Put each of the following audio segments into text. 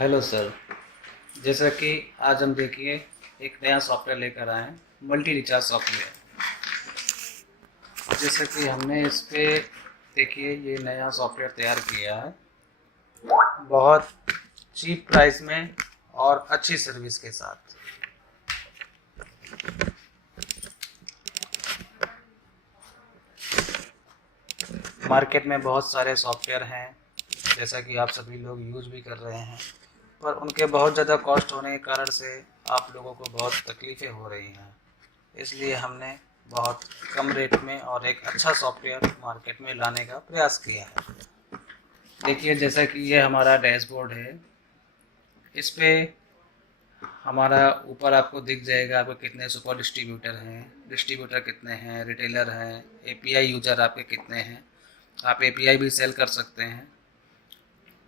Hello sir. जैसा कि आज हम देखिए एक नया सॉफ्टवेयर लेकर आए हैं, मल्टी रिचार्ज सॉफ्टवेयर। जैसा कि हमने इस पे देखिए ये नया सॉफ्टवेयर तैयार किया है, बहुत चीप प्राइस में और अच्छी सर्विस के साथ। मार्केट में बहुत सारे सॉफ्टवेयर हैं, जैसा कि आप सभी लोग यूज भी कर रहे हैं, पर उनके बहुत ज़्यादा कॉस्ट होने के कारण से आप लोगों को बहुत तकलीफ़ें हो रही हैं। इसलिए हमने बहुत कम रेट में और एक अच्छा सॉफ्टवेयर मार्केट में लाने का प्रयास किया है। देखिए जैसा कि ये हमारा डैशबोर्ड है, इस पे हमारा ऊपर आपको दिख जाएगा आपके कितने सुपर डिस्ट्रीब्यूटर कितने हैं, रिटेलर हैं, एपीआई यूज़र आपके कितने हैं। आप एपीआई भी सेल कर सकते हैं।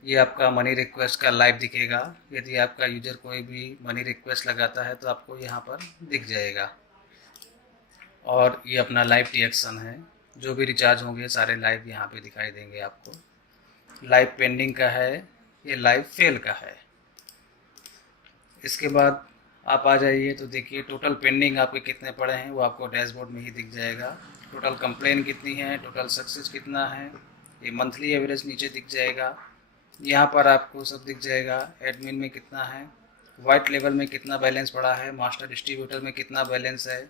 ये आपका मनी रिक्वेस्ट का लाइव दिखेगा। यदि आपका यूज़र कोई भी मनी रिक्वेस्ट लगाता है तो आपको यहाँ पर दिख जाएगा। और ये अपना लाइव रिएक्शन है, जो भी रिचार्ज होंगे सारे लाइव यहाँ पे दिखाई देंगे आपको। लाइव पेंडिंग का है, ये लाइव फेल का है। इसके बाद आप आ जाइए तो देखिए टोटल पेंडिंग आपके कितने पड़े हैं वो आपको डैशबोर्ड में ही दिख जाएगा। टोटल कंप्लेन कितनी है, टोटल सक्सेस कितना है, ये मंथली एवरेज नीचे दिख जाएगा। यहाँ पर आपको सब दिख जाएगा, एडमिन में कितना है, वाइट लेवल में कितना बैलेंस पड़ा है, मास्टर डिस्ट्रीब्यूटर में कितना बैलेंस है।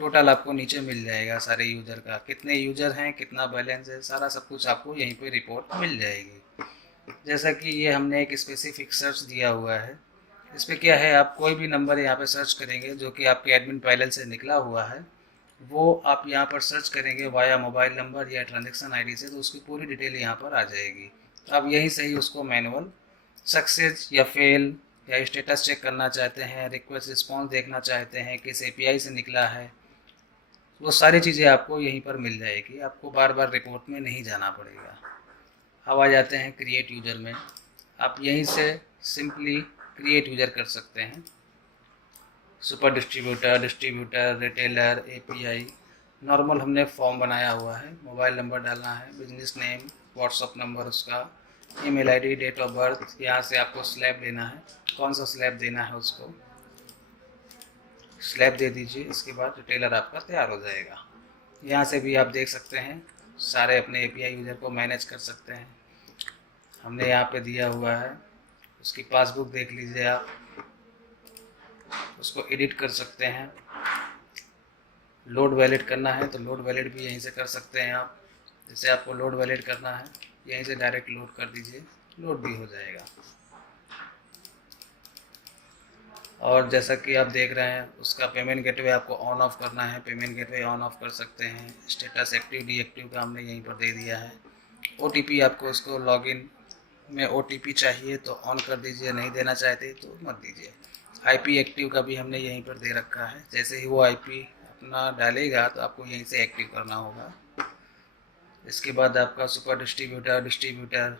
टोटल आपको नीचे मिल जाएगा सारे यूज़र का, कितने यूज़र हैं, कितना बैलेंस है, सारा सब कुछ आपको यहीं पे रिपोर्ट मिल जाएगी। जैसा कि ये हमने एक स्पेसिफिक सर्च दिया हुआ है, इस पर क्या है, आप कोई भी नंबर यहाँ पे सर्च करेंगे जो कि आपके एडमिन पैनल से निकला हुआ है, वो आप यहाँ पर सर्च करेंगे वाया मोबाइल नंबर या ट्रांजेक्शन आईडी से, तो उसकी पूरी डिटेल यहाँ पर आ जाएगी। तो आप यहीं से ही उसको मैनुअल सक्सेस या फेल या स्टेटस चेक करना चाहते हैं, रिक्वेस्ट रिस्पॉन्स देखना चाहते हैं, किस एपीआई से निकला है, वो सारी चीज़ें आपको यहीं पर मिल जाएगी। आपको बार बार रिपोर्ट में नहीं जाना पड़ेगा। अब आ जाते हैं क्रिएट यूज़र में। आप यहीं से सिंपली क्रिएट यूज़र कर सकते हैं। Super distributor, retailer, API, normal हमने फॉर्म बनाया हुआ है। मोबाइल नंबर डालना है, बिजनेस नेम, व्हाट्सअप नंबर उसका, email ID, date of birth. यहाँ से आपको स्लैब लेना है, कौन सा स्लैब देना है उसको स्लैब दे दीजिए। इसके बाद रिटेलर आपका तैयार हो जाएगा। यहाँ से भी आप देख सकते हैं, सारे अपने एपीआई यूज़र को मैनेज कर सकते हैं। हमने यहाँ पे दिया हुआ है, उसकी पासबुक देख लीजिए आप, उसको एडिट कर सकते हैं। लोड वैलिड करना है तो लोड वैलिड भी यहीं से कर सकते हैं आप। जैसे आपको लोड वैलिड करना है, यहीं से डायरेक्ट लोड कर दीजिए, लोड भी हो जाएगा। और जैसा कि आप देख रहे हैं, उसका पेमेंट गेटवे आपको ऑन ऑफ करना है, पेमेंट गेटवे ऑन ऑफ कर सकते हैं। स्टेटस एक्टिव डीएक्टिव का हमने यहीं पर दे दिया है। ओटीपी आपको उसको लॉगिन में ओटीपी चाहिए तो ऑन कर दीजिए, नहीं देना चाहते तो मत दीजिए। आईपी एक्टिव का भी हमने यहीं पर दे रखा है, जैसे ही वो आईपी अपना डालेगा तो आपको यहीं से एक्टिव करना होगा। इसके बाद आपका सुपर डिस्ट्रीब्यूटर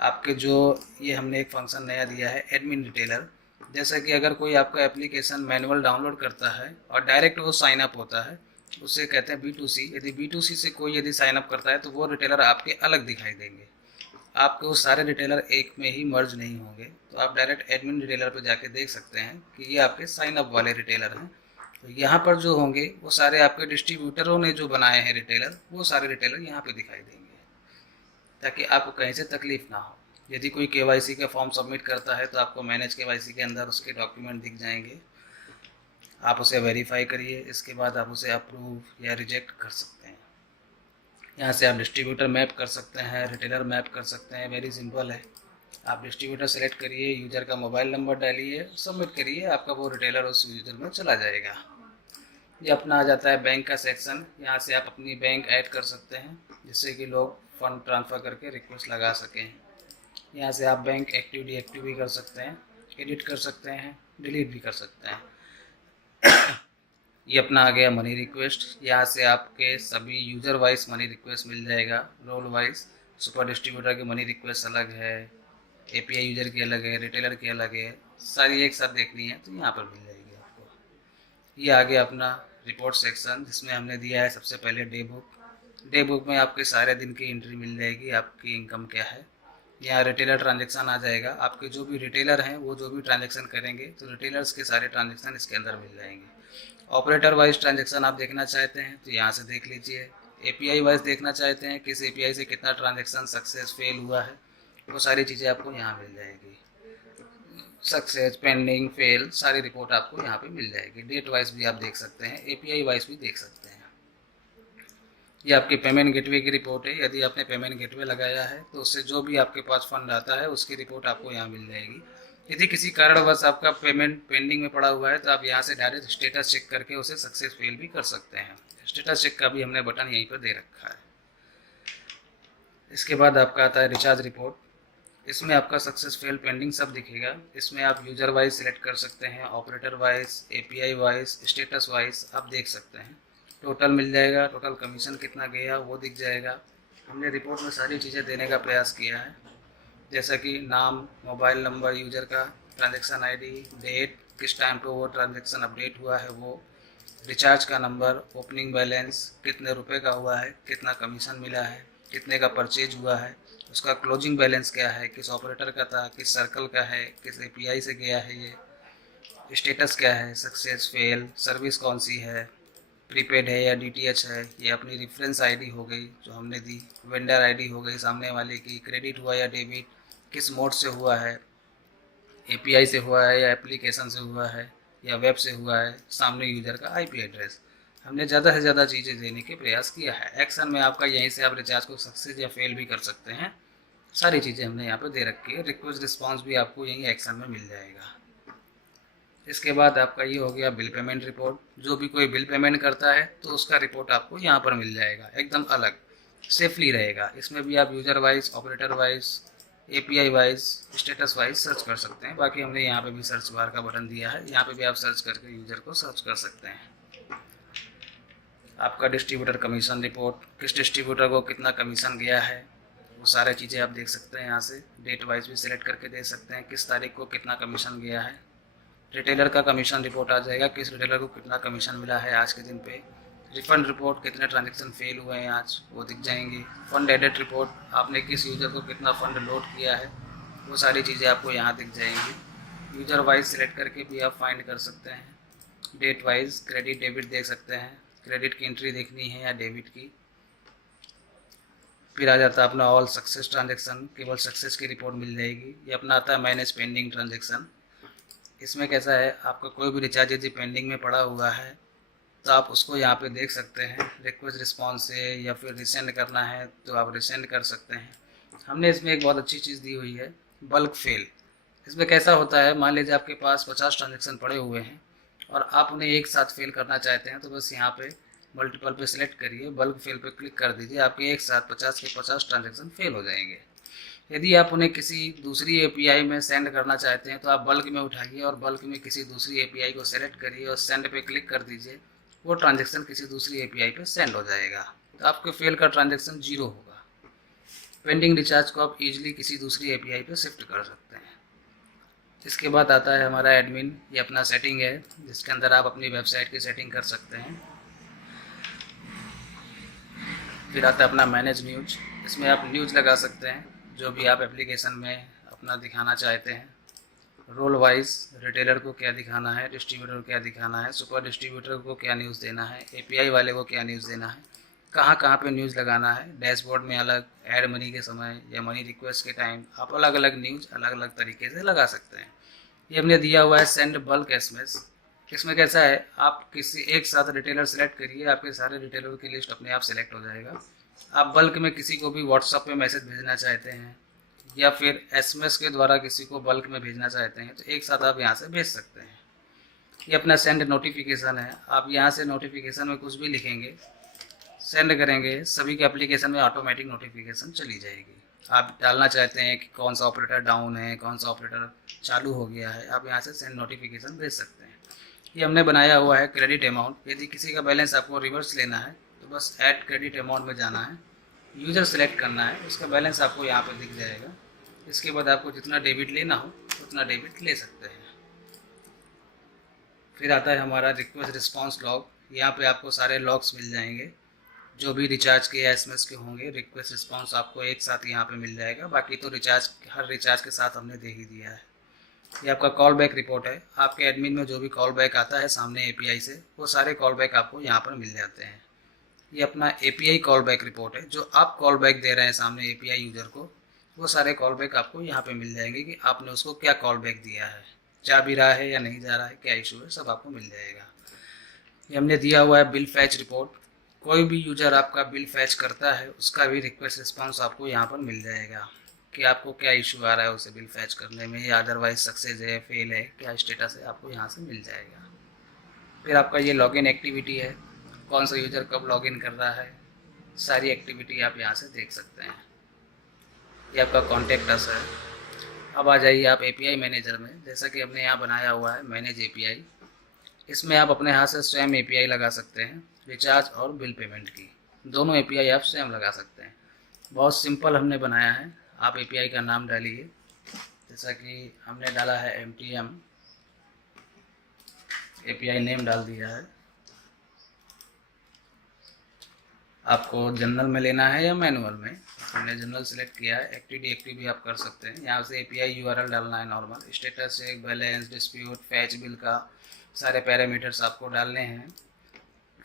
आपके जो, ये हमने एक फंक्शन नया दिया है एडमिन रिटेलर। जैसा कि अगर कोई आपका एप्लीकेशन मैनुअल डाउनलोड करता है और डायरेक्ट वो साइन अप होता है, उसे कहते हैं B2C। यदि B2C से कोई यदि साइन अप करता है तो वो रिटेलर आपके अलग दिखाई देंगे, आपके वो सारे रिटेलर एक में ही मर्ज नहीं होंगे। तो आप डायरेक्ट एडमिन रिटेलर पर जाके देख सकते हैं कि ये आपके साइन अप वाले रिटेलर हैं। तो यहाँ पर जो होंगे वो सारे आपके डिस्ट्रीब्यूटरों ने जो बनाए हैं रिटेलर, वो सारे रिटेलर यहाँ पे दिखाई देंगे, ताकि आपको कहीं से तकलीफ ना हो। यदि कोई केवाईसी का फॉर्म सबमिट करता है तो आपको मैनेज केवाईसी के अंदर उसके डॉक्यूमेंट दिख जाएंगे, आप उसे वेरीफाई करिए। इसके बाद आप उसे अप्रूव या रिजेक्ट कर सकते हैं। यहाँ से आप डिस्ट्रीब्यूटर मैप कर सकते हैं, रिटेलर मैप कर सकते हैं, वेरी सिंपल है। आप डिस्ट्रीब्यूटर सेलेक्ट करिए, यूज़र का मोबाइल नंबर डालिए, सबमिट करिए, आपका वो रिटेलर उस यूज़र में चला जाएगा। ये अपना आ जाता है बैंक का सेक्शन। यहाँ से आप अपनी बैंक ऐड कर सकते हैं, जिससे कि लोग फंड ट्रांसफ़र करके रिक्वेस्ट लगा सकें। यहाँ से आप बैंक एक्टिव डीएक्टिव भी कर सकते हैं, एडिट कर सकते हैं, डिलीट भी कर सकते हैं। ये अपना आ गया मनी रिक्वेस्ट। यहाँ से आपके सभी यूज़र वाइज मनी रिक्वेस्ट मिल जाएगा, रोल वाइज। सुपर डिस्ट्रीब्यूटर की मनी रिक्वेस्ट अलग है, एपीआई यूज़र की अलग है, रिटेलर की अलग है, सारी एक साथ देखनी है तो यहाँ पर मिल जाएगी आपको। ये आ गया अपना रिपोर्ट सेक्शन, जिसमें हमने दिया है सबसे पहले डे बुक। डे बुक में आपके सारे दिन की एंट्री मिल जाएगी, आपकी इनकम क्या है। यहाँ रिटेलर ट्रांजेक्शन आ जाएगा। आपके जो भी रिटेलर हैं वो जो भी ट्रांजेक्शन करेंगे तो रिटेलर्स के सारे ट्रांजेक्शन इसके अंदर मिल जाएंगे। ऑपरेटर वाइज ट्रांजेक्शन आप देखना चाहते हैं तो यहाँ से देख लीजिए। एपीआई वाइज देखना चाहते हैं किस एपीआई से कितना ट्रांजेक्शन सक्सेस फेल हुआ है, वो सारी चीज़ें आपको यहाँ मिल जाएगी। सक्सेस, पेंडिंग, फेल, सारी रिपोर्ट आपको यहाँ पे मिल जाएगी। डेट वाइज भी आप देख सकते हैं, एपीआई वाइज भी देख सकते हैं। ये आपके पेमेंट गेटवे की रिपोर्ट है। यदि आपने पेमेंट गेटवे लगाया है तो उससे जो भी आपके पास फंड आता है उसकी रिपोर्ट आपको यहाँ मिल जाएगी। यदि किसी कारणवश आपका पेमेंट पेंडिंग में पड़ा हुआ है तो आप यहाँ से डायरेक्ट स्टेटस चेक करके उसे सक्सेस फेल भी कर सकते हैं। स्टेटस चेक का भी हमने बटन यहीं पर दे रखा है। इसके बाद आपका आता है रिचार्ज रिपोर्ट। इसमें आपका सक्सेस फेल पेंडिंग सब दिखेगा। इसमें आप यूजर वाइज सिलेक्ट कर सकते हैं, operator wise, API wise, status wise आप देख सकते हैं। टोटल मिल जाएगा, टोटल कमीशन कितना गया वो दिख जाएगा। हमने रिपोर्ट में सारी चीज़ें देने का प्रयास किया है, जैसा कि नाम, मोबाइल नंबर यूजर का, ट्रांजैक्शन आईडी, डेट, किस टाइम पे वो ट्रांजैक्शन अपडेट हुआ है वो, रिचार्ज का नंबर, ओपनिंग बैलेंस, कितने रुपए का हुआ है, कितना कमीशन मिला है, कितने का परचेज हुआ है, उसका क्लोजिंग बैलेंस क्या है, किस ऑपरेटर का था, किस सर्कल का है, किस एपीआई से गया है, ये स्टेटस क्या है, सक्सेस फेल, सर्विस कौन सी है, प्रीपेड है या डीटीएच है, ये अपनी रेफरेंस आईडी हो गई जो हमने दी, वेंडर आईडी हो गई सामने वाले की, क्रेडिट हुआ या डेबिट, किस मोड से हुआ है, एपीआई से हुआ है या एप्लीकेशन से हुआ है या वेब से हुआ है, सामने यूजर का आईपी एड्रेस। हमने ज़्यादा से ज़्यादा चीज़ें देने के प्रयास किया है। एक्शन में आपका यहीं से आप रिचार्ज को सक्सेस या फेल भी कर सकते हैं। सारी चीज़ें हमने यहाँ पे दे रखी है। रिक्वेस्ट रिस्पांस भी आपको यहीं एक्शन में मिल जाएगा। इसके बाद आपका ये हो गया बिल पेमेंट रिपोर्ट। जो भी कोई बिल पेमेंट करता है तो उसका रिपोर्ट आपको यहाँ पर मिल जाएगा, एकदम अलग, सेफली रहेगा। इसमें भी आप user wise, operator wise, API wise, status wise search कर सकते हैं। बाकी हमने यहाँ पे भी सर्च बार का बटन दिया है, यहाँ पे भी आप सर्च करके यूजर को सर्च कर सकते हैं। आपका डिस्ट्रीब्यूटर कमीशन रिपोर्ट, किस डिस्ट्रीब्यूटर को कितना कमीशन गया है वो सारी चीज़ें आप देख सकते हैं। यहाँ से डेट वाइज भी सिलेक्ट करके दे सकते हैं, किस तारीख को कितना कमीशन गया है। रिटेलर का कमीशन रिपोर्ट आ जाएगा, किस रिटेलर को कितना कमीशन मिला है आज के दिन पे। रिफंड रिपोर्ट, कितने ट्रांजैक्शन फेल हुए हैं आज, वो दिख जाएंगी। फंड एडेड रिपोर्ट, आपने किस यूज़र को कितना फ़ंड लोड किया है, वो सारी चीज़ें आपको यहाँ दिख जाएंगी। यूज़र वाइज सिलेक्ट करके भी आप फाइंड कर सकते हैं। डेट वाइज क्रेडिट डेबिट देख सकते हैं, क्रेडिट की एंट्री देखनी है या डेबिट की। फिर आ जाता है अपना ऑल सक्सेस ट्रांजेक्शन, केवल सक्सेस की रिपोर्ट मिल जाएगी। ये अपना आता है मैनेज पेंडिंग ट्रांजेक्शन। इसमें कैसा है, आपका कोई भी रिचार्ज यदि पेंडिंग में पड़ा हुआ है तो आप उसको यहाँ पे देख सकते हैं। रिक्वेस्ट रिस्पॉन्स से या फिर रिसेंड करना है तो आप रिसेंड कर सकते हैं। हमने इसमें एक बहुत अच्छी चीज़ दी हुई है, बल्क फेल। इसमें कैसा होता है, मान लीजिए आपके पास 50 ट्रांजेक्शन पड़े हुए हैं और आप उन्हें एक साथ फेल करना चाहते हैं, तो बस यहाँ पे मल्टीपल पे सिलेक्ट करिए, बल्क फेल पे क्लिक कर दीजिए, आपके एक साथ 50 के 50 ट्रांजेक्शन फेल हो जाएंगे। यदि आप उन्हें किसी दूसरी एपीआई में सेंड करना चाहते हैं तो आप बल्क में उठाइए और बल्क में किसी दूसरी एपीआई को सेलेक्ट करिए और सेंड पे क्लिक कर दीजिए, वो ट्रांजेक्शन किसी दूसरी एपीआई पे सेंड हो जाएगा, तो आपके फेल का ट्रांजेक्शन 0 होगा। पेंडिंग रिचार्ज को आप इजीली किसी दूसरी एपीआई पे शिफ्ट कर सकते हैं। इसके बाद आता है हमारा एडमिन। ये अपना सेटिंग है जिसके अंदर आप अपनी वेबसाइट की सेटिंग कर सकते हैं। फिर आता है अपना मैनेज न्यूज। इसमें आप न्यूज़ लगा सकते हैं जो भी आप एप्लीकेशन में अपना दिखाना चाहते हैं। रोल वाइज रिटेलर को क्या दिखाना है, डिस्ट्रीब्यूटर को क्या दिखाना है, सुपर डिस्ट्रीब्यूटर को क्या न्यूज़ देना है, एपीआई वाले को क्या न्यूज़ देना है, कहाँ कहाँ पे न्यूज़ लगाना है। डैशबोर्ड में अलग, ऐड मनी के समय या मनी रिक्वेस्ट के टाइम आप अलग अलग न्यूज़ अलग अलग तरीके से लगा सकते हैं। ये हमने दिया हुआ है सेंड बल्क एसएमएस। इसमें कैसा है, आप किसी एक साथ रिटेलर सेलेक्ट करिए, आपके सारे रिटेलर की लिस्ट अपने आप सेलेक्ट हो जाएगा। आप बल्क में किसी को भी व्हाट्सएप पे मैसेज भेजना चाहते हैं या फिर एसएमएस के द्वारा किसी को बल्क में भेजना चाहते हैं तो एक साथ आप यहाँ से भेज सकते हैं। ये अपना सेंड नोटिफिकेशन है। आप यहाँ से नोटिफिकेशन में कुछ भी लिखेंगे, सेंड करेंगे, सभी के एप्लीकेशन में ऑटोमेटिक नोटिफिकेशन चली जाएगी। आप डालना चाहते हैं कि कौन सा ऑपरेटर डाउन है, कौन सा ऑपरेटर चालू हो गया है, आप यहाँ से सेंड नोटिफिकेशन भेज सकते हैं। ये हमने बनाया हुआ है क्रेडिट अमाउंट। यदि किसी का बैलेंस आपको रिवर्स लेना है तो बस ऐड क्रेडिट अमाउंट में जाना है, यूज़र सेलेक्ट करना है, उसका बैलेंस आपको यहाँ पर दिख जाएगा। इसके बाद आपको जितना डेबिट लेना हो उतना डेबिट ले सकते हैं। फिर आता है हमारा रिक्वेस्ट रिस्पांस लॉग। यहाँ पे आपको सारे लॉग्स मिल जाएंगे। जो भी रिचार्ज के या एसएमएस के होंगे रिक्वेस्ट रिस्पॉन्स आपको एक साथ यहाँ पे मिल जाएगा। बाकी तो रिचार्ज हर रिचार्ज के साथ हमने दे ही दिया है। ये आपका कॉल बैक रिपोर्ट है। आपके एडमिन में जो भी कॉल बैक आता है सामने एपीआई से, वो सारे कॉल बैक आपको यहाँ पर मिल जाते हैं। ये अपना एपीआई कॉल बैक रिपोर्ट है। जो आप कॉल बैक दे रहे हैं सामने एपीआई यूज़र को, वो सारे कॉल बैक आपको यहाँ पे मिल जाएंगे कि आपने उसको क्या कॉल बैक दिया है, जा भी रहा है या नहीं जा रहा है, क्या इशू है, सब आपको मिल जाएगा। ये हमने दिया हुआ है बिल फैच रिपोर्ट। कोई भी यूज़र आपका बिल फैच करता है उसका भी रिक्वेस्ट रिस्पॉन्स आपको यहाँ पर मिल जाएगा कि आपको क्या इशू आ रहा है उसे बिल फैच करने में, या अदरवाइज सक्सेस है, फेल है, क्या स्टेटस है, आपको यहाँ से मिल जाएगा। फिर आपका ये लॉगिन एक्टिविटी है, कौन सा यूज़र कब लॉगिन कर रहा है, सारी एक्टिविटी आप यहाँ से देख सकते हैं। ये आपका कॉन्टेक्ट अस है। अब आ जाइए आप एपीआई मैनेजर में। जैसा कि हमने यहाँ बनाया हुआ है मैनेज एपीआई, इसमें आप अपने हाथ से स्वयं एपीआई लगा सकते हैं। रिचार्ज और बिल पेमेंट की दोनों एपीआई आप स्वयं लगा सकते हैं। बहुत सिंपल हमने बनाया है। आप एपीआई का नाम डालिए, जैसा कि हमने डाला है MTM, एपीआई नेम डाल दिया है। आपको जनरल में लेना है या मैनुअल में, हमने जनरल सेलेक्ट किया है। एक्टिव डीएक्टिव भी आप कर सकते हैं। यहाँ से एपीआई यूआरएल डालना है normal, status check, balance, dispute, fetch bill का सारे पैरामीटर्स आपको डालने हैं।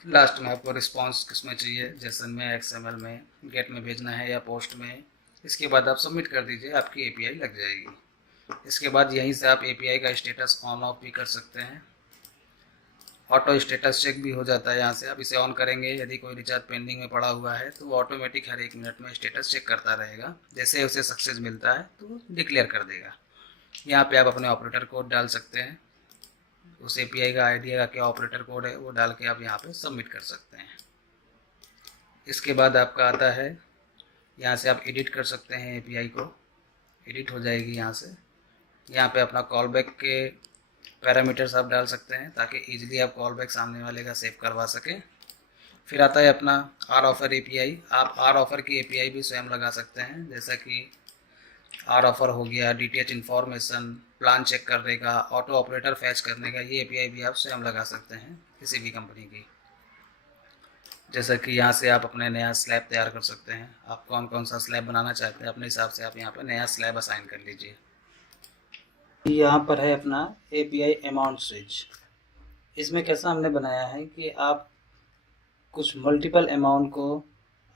लास्ट में आपको रिस्पांस किसमें चाहिए, जेसन में, एक्सएमएल में, गेट में भेजना है या पोस्ट में। इसके बाद आप सबमिट कर दीजिए, आपकी एपीआई लग जाएगी। इसके बाद यहीं से आप एपीआई का स्टेटस ऑन ऑफ भी कर सकते हैं। ऑटो स्टेटस चेक भी हो जाता है यहाँ से। आप इसे ऑन करेंगे, यदि कोई रिचार्ज पेंडिंग में पड़ा हुआ है तो वो ऑटोमेटिक हर 1 मिनट में स्टेटस चेक करता रहेगा। जैसे उसे सक्सेस मिलता है तो डिक्लेयर कर देगा। यहाँ पे आप अपने ऑपरेटर कोड डाल सकते हैं। उस एपीआई का आईडी का क्या ऑपरेटर कोड है वो डाल के आप यहाँ पे सबमिट कर सकते हैं। इसके बाद आपका आता है, यहाँ से आप एडिट कर सकते हैं एपीआई को, एडिट हो जाएगी यहाँ से। यहाँ पे अपना कॉल बैक के पैरामीटर्स आप डाल सकते हैं ताकि इजीली आप कॉल बैक सामने वाले का सेव करवा सकें। फिर आता है अपना आर ऑफर एपीआई। आप आर ऑफर की एपीआई भी स्वयं लगा सकते हैं, जैसा कि आर ऑफर हो गया, डीटीएच इन्फॉर्मेशन, प्लान चेक करने का, ऑटो ऑपरेटर फैच करने का, ये एपीआई भी आप स्वयं लगा सकते हैं किसी भी कंपनी की। जैसा कि यहाँ से आप अपने नया स्लैब तैयार कर सकते हैं। आप कौन कौन सा स्लैब बनाना चाहते हैं अपने हिसाब से आप यहाँ पर नया स्लैब असाइन कर लीजिए। यहाँ पर है अपना एपीआई अमाउंट स्विच। इसमें कैसा हमने बनाया है कि आप कुछ मल्टीपल अमाउंट को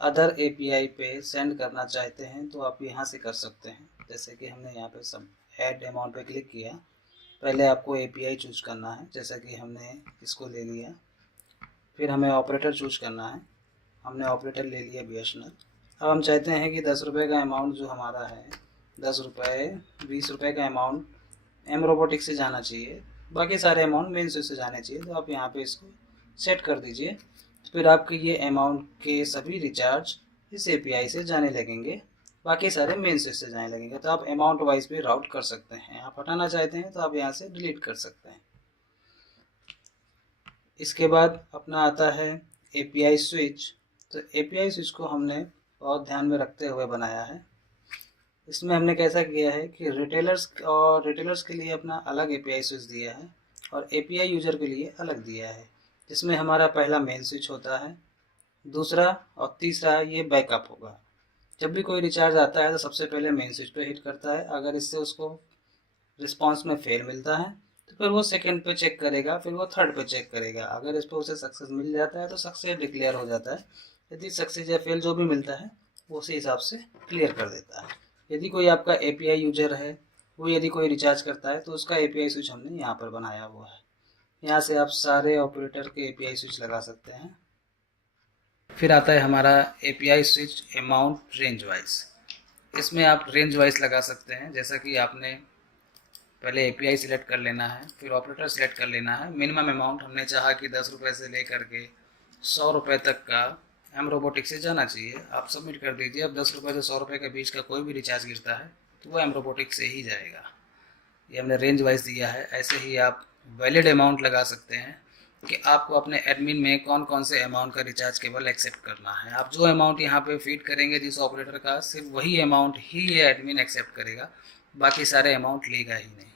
अदर एपीआई पे सेंड करना चाहते हैं तो आप यहाँ से कर सकते हैं। जैसे कि हमने यहाँ पे सब ऐड अमाउंट पे क्लिक किया। पहले आपको एपीआई चूज करना है, जैसा कि हमने इसको ले लिया। फिर हमें ऑपरेटर चूज करना है। हमने ऑपरेटर ले लिया बीएसएनएल। अब हम चाहते हैं कि 10 रुपये का अमाउंट जो हमारा है, 10 रुपये, 20 रुपये का अमाउंट एम रोबोटिक से जाना चाहिए, बाकी सारे अमाउंट मेन स्विच से जाने चाहिए। तो आप यहाँ पे इसको सेट कर दीजिए। फिर आपके ये अमाउंट के सभी रिचार्ज इस एपीआई से जाने लगेंगे, बाकी सारे मेन स्विच से जाने लगेंगे। तो आप अमाउंट वाइज भी राउट कर सकते हैं। आप हटाना चाहते हैं तो आप यहाँ से डिलीट कर सकते हैं। इसके बाद अपना आता है एपीआई स्विच। तो एपीआई स्विच को हमने बहुत ध्यान में रखते हुए बनाया है। इसमें हमने कैसा किया है कि रिटेलर्स के लिए अपना अलग एपीआई स्विच दिया है और एपीआई यूजर के लिए अलग दिया है। जिसमें हमारा पहला मेन स्विच होता है, दूसरा और तीसरा ये बैकअप होगा। जब भी कोई रिचार्ज आता है तो सबसे पहले मेन स्विच पे हिट करता है। अगर इससे उसको रिस्पांस में फेल मिलता है तो फिर वो सेकंड पे चेक करेगा, फिर वो थर्ड पे चेक करेगा। अगर इस पर उसे सक्सेस मिल जाता है तो सक्सेस डिक्लेयर हो जाता है। यदि सक्सेस या फेल जो भी मिलता है वो उसी हिसाब से क्लियर कर देता है। यदि कोई आपका एपीआई यूजर है, वो यदि कोई रिचार्ज करता है तो उसका एपीआई स्विच हमने यहाँ पर बनाया हुआ है। यहाँ से आप सारे ऑपरेटर के एपीआई स्विच लगा सकते हैं। फिर आता है हमारा API switch amount range wise. इसमें आप रेंज वाइज लगा सकते हैं। जैसा कि आपने पहले एपीआई सिलेक्ट कर लेना है, फिर ऑपरेटर सिलेक्ट कर लेना है। मिनिमम अमाउंट हमने चाहा कि 10 रुपये से लेकर के 100 रुपये तक का एम रोबोटिक से जाना चाहिए। आप सबमिट कर दीजिए। अब 10 रुपये से 100 रुपये के बीच का कोई भी रिचार्ज गिरता है तो वो एम रोबोटिक से ही जाएगा। ये हमने रेंज वाइज दिया है। ऐसे ही आप वैलिड अमाउंट लगा सकते हैं कि आपको अपने एडमिन में कौन कौन से अमाउंट का रिचार्ज केवल एक्सेप्ट करना है। आप जो अमाउंट यहाँ पे फीड करेंगे जिस ऑपरेटर का, सिर्फ वही अमाउंट ही ये एडमिन एक्सेप्ट करेगा, बाकी सारे अमाउंट लेगा ही नहीं।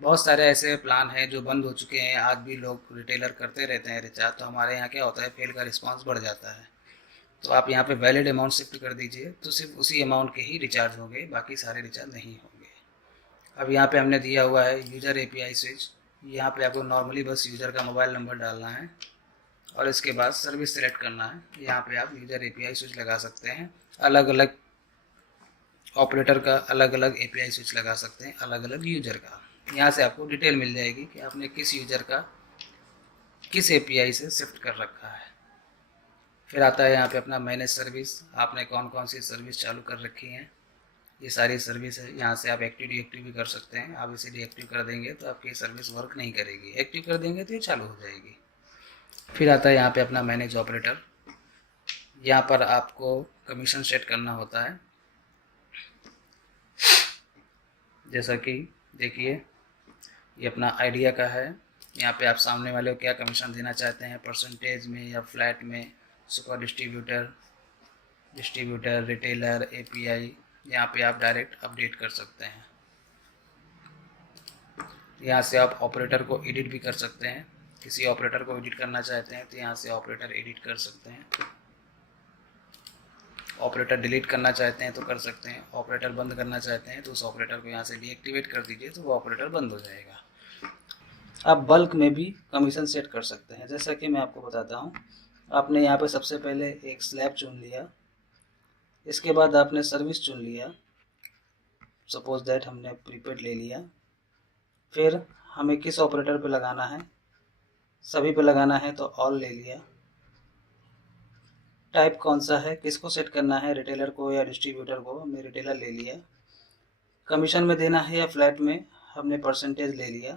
बहुत सारे ऐसे प्लान हैं जो बंद हो चुके हैं। आज भी लोग रिटेलर करते रहते हैं रिचार्ज, तो हमारे यहाँ क्या होता है, फेल का रिस्पांस बढ़ जाता है। तो आप यहाँ पे वैलिड अमाउंट शिफ्ट कर दीजिए, तो सिर्फ उसी अमाउंट के ही रिचार्ज होंगे, बाकी सारे रिचार्ज नहीं होंगे। अब यहाँ पे हमने दिया हुआ है यूज़र API स्विच। यहाँ पे आपको नॉर्मली बस यूज़र का मोबाइल नंबर डालना है और इसके बाद सर्विस सेलेक्ट करना है। यहाँ पे आप यूज़र API स्विच लगा सकते हैं। अलग अलग ऑपरेटर का अलग अलग API स्विच लगा सकते हैं, अलग अलग यूज़र का। यहाँ से आपको डिटेल मिल जाएगी कि आपने किस यूज़र का किस API से शिफ्ट कर रखा है। फिर आता है यहाँ पे अपना मैनेज सर्विस, आपने कौन कौन सी सर्विस चालू कर रखी हैं, ये सारी सर्विस है। यहाँ से आप एक्टिव डीएक्टिव भी कर सकते हैं। आप इसे डीएक्टिव कर देंगे तो आपकी सर्विस वर्क नहीं करेगी, एक्टिव कर देंगे तो ये चालू हो जाएगी। फिर आता है यहाँ पे अपना मैनेज ऑपरेटर। यहाँ पर आपको कमीशन सेट करना होता है, जैसा कि देखिए ये अपना आइडिया का है। यहाँ पे आप सामने वाले को क्या कमीशन देना चाहते हैं, परसेंटेज में या फ्लैट में, सुपर डिस्ट्रीब्यूटर, रिटेलर, API, यहाँ पे आप डायरेक्ट अपडेट कर सकते हैं। यहाँ से आप ऑपरेटर को एडिट भी कर सकते हैं। किसी ऑपरेटर को एडिट करना चाहते हैं तो यहाँ से ऑपरेटर एडिट कर सकते हैं। ऑपरेटर डिलीट करना चाहते हैं तो कर सकते हैं। ऑपरेटर बंद करना चाहते हैं तो उस ऑपरेटर को यहाँ से डीएक्टिवेट कर दीजिए तो वो ऑपरेटर बंद हो जाएगा। आप बल्क में भी कमीशन सेट कर सकते हैं, जैसा कि मैं आपको बताता हूँ। आपने यहाँ पे सबसे पहले एक स्लैब चुन लिया, इसके बाद आपने सर्विस चुन लिया, सपोज दैट हमने प्रीपेड ले लिया। फिर हमें किस ऑपरेटर पे लगाना है, सभी पे लगाना है तो ऑल ले लिया। टाइप कौन सा है, किसको सेट करना है, रिटेलर को या डिस्ट्रीब्यूटर को, हमने रिटेलर ले लिया। कमीशन में देना है या फ्लैट में, हमने परसेंटेज ले लिया।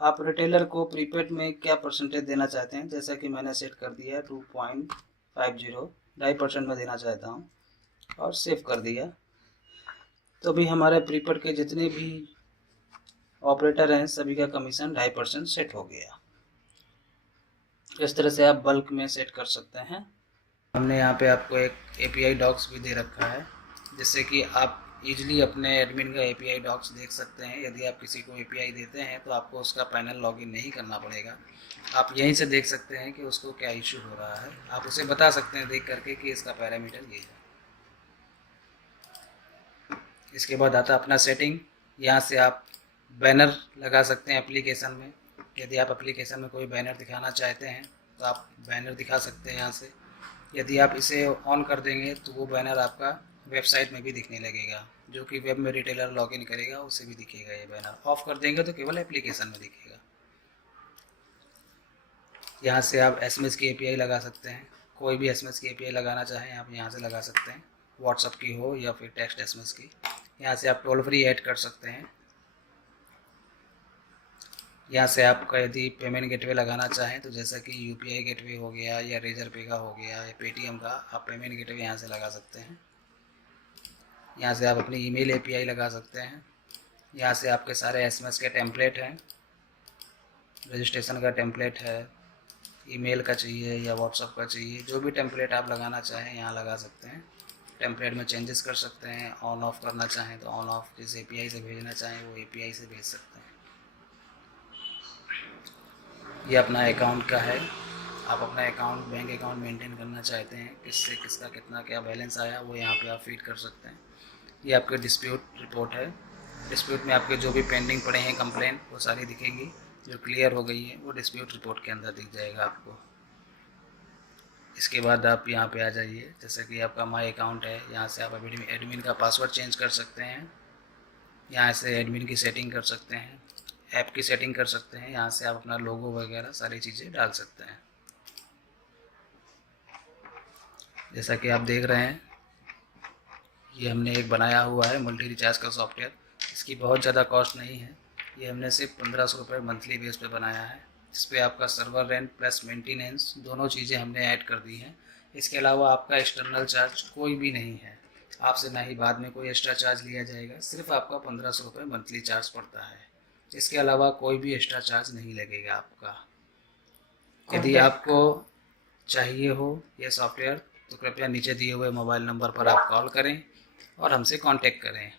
आप रिटेलर को प्रीपेड में क्या परसेंटेज देना चाहते हैं, जैसा कि मैंने सेट कर दिया 2.50, 2.5% में देना चाहता हूँ और सेव कर दिया। तो भी हमारे प्रीपेड के जितने भी ऑपरेटर हैं सभी का कमीशन 2.5% सेट हो गया। इस तरह से आप बल्क में सेट कर सकते हैं। हमने यहाँ पे आपको एक API डॉक्स भी दे रखा है, जिससे कि आप इजीली अपने एडमिन का API डॉक्स देख सकते हैं। यदि आप किसी को API देते हैं तो आपको उसका पैनल लॉगिन नहीं करना पड़ेगा, आप यहीं से देख सकते हैं कि उसको क्या इशू हो रहा है। आप उसे बता सकते हैं देख करके कि इसका पैरामीटर ये है। इसके बाद आता है अपना सेटिंग। यहाँ से आप बैनर लगा सकते हैं एप्लीकेशन में। यदि आप एप्लीकेशन में कोई बैनर दिखाना चाहते हैं तो आप बैनर दिखा सकते हैं यहाँ से। यदि आप इसे ऑन कर देंगे तो वो बैनर आपका वेबसाइट में भी दिखने लगेगा, जो कि वेब में रिटेलर लॉगिन करेगा उसे भी दिखेगा ये बैनर। ऑफ कर देंगे तो केवल एप्लीकेशन में दिखेगा। यहाँ से आप SMS की API लगा सकते हैं। कोई भी SMS की API लगाना चाहें आप यहाँ से लगा सकते हैं, व्हाट्सअप की हो या फिर टेक्स्ट SMS की। यहाँ से आप टोल फ्री ऐड कर सकते हैं। यहाँ से आपका यदि पेमेंट गेटवे लगाना चाहें तो जैसा कि UPI गेटवे हो गया या रेजर पे का हो गया या पेटीएम का, आप पेमेंट गेटवे यहाँ से लगा सकते हैं। यहाँ से आप अपनी ईमेल API लगा सकते हैं। यहाँ से आपके सारे SMS के टेम्पलेट हैं, रजिस्ट्रेशन का टेम्पलेट है, ईमेल का चाहिए या व्हाट्सअप का चाहिए, जो भी टेम्पलेट आप लगाना चाहें यहाँ लगा सकते हैं। टेम्पलेट में चेंजेस कर सकते हैं। ऑन ऑफ करना चाहें तो ऑन ऑफ, जिस API से भेजना चाहें वो API से भेज सकते हैं। ये अपना अकाउंट का है। आप अपना अकाउंट, बैंक अकाउंट मेंटेन करना चाहते हैं, किससे किसका कितना क्या बैलेंस आया वो यहाँ पे आप फीड कर सकते हैं। ये आपके डिस्प्यूट रिपोर्ट है। डिस्प्यूट में आपके जो भी पेंडिंग पड़े हैं कंप्लेंट वो सारी दिखेंगी, जो क्लियर हो गई है वो डिस्प्यूट रिपोर्ट के अंदर दिख जाएगा आपको। इसके बाद आप यहाँ पे आ जाइए, जैसे कि आपका माई अकाउंट है, यहाँ से आप एडमिन का पासवर्ड चेंज कर सकते हैं। यहाँ से एडमिन की सेटिंग कर सकते हैं, ऐप की सेटिंग कर सकते हैं। यहाँ से आप अपना लोगो वगैरह सारी चीज़ें डाल सकते हैं। जैसा कि आप देख रहे हैं ये हमने एक बनाया हुआ है मल्टी रिचार्ज का सॉफ्टवेयर। इसकी बहुत ज़्यादा कॉस्ट नहीं है, ये हमने सिर्फ 1500 रुपये मंथली बेस पे बनाया है, जिस पे आपका सर्वर रेंट प्लस मेंटेनेंस दोनों चीज़ें हमने ऐड कर दी हैं। इसके अलावा आपका एक्सटर्नल चार्ज कोई भी नहीं है, आपसे ना ही बाद में कोई एक्स्ट्रा चार्ज लिया जाएगा। सिर्फ आपका 1500 रुपये मंथली चार्ज पड़ता है, इसके अलावा कोई भी एक्स्ट्रा चार्ज नहीं लगेगा आपका। यदि आपको चाहिए हो यह सॉफ्टवेयर तो कृपया नीचे दिए हुए मोबाइल नंबर पर आप कॉल करें और हमसे कांटेक्ट करें।